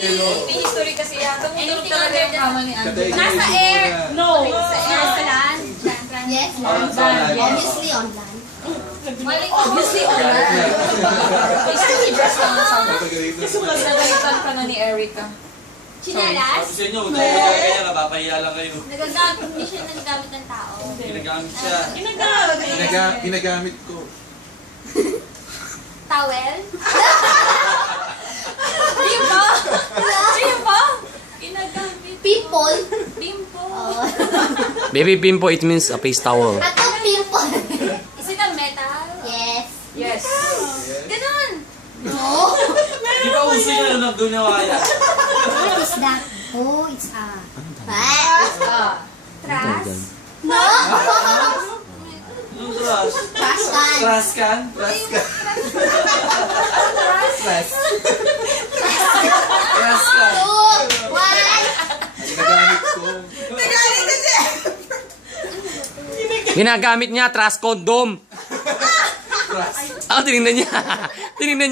History kasi yan. Tumutulog talaga yung kama ni Andrew. Nasa air. No. Nasa land. Yes, land. Obviously on land. Obviously, online. Isang i-dress lang sa mga. Nagalitan ka na ni Erica. Chinelas? Sabi sa inyo, huwag tayo kaya napapahiya lang kayo. Hindi siya nagagamit ng tao. Ginagamit siya. Ginagamit ko. Towel? Di ba? Di ba? Ginagamit. People? Pimple. Baby bimpo, it means a face towel. Ato people. Is it a metal? Yes. Yes. Ganon. No. Di ba uso yun nung doon nawaya? What is that? Oh, it's a... Trash? No. Yung trash. Trash can. Trash can? Trash can. 2, 1. Ginagamit ko. Ginagamit niya, trash condom. Ah, tinignan niya. Tinignan niya.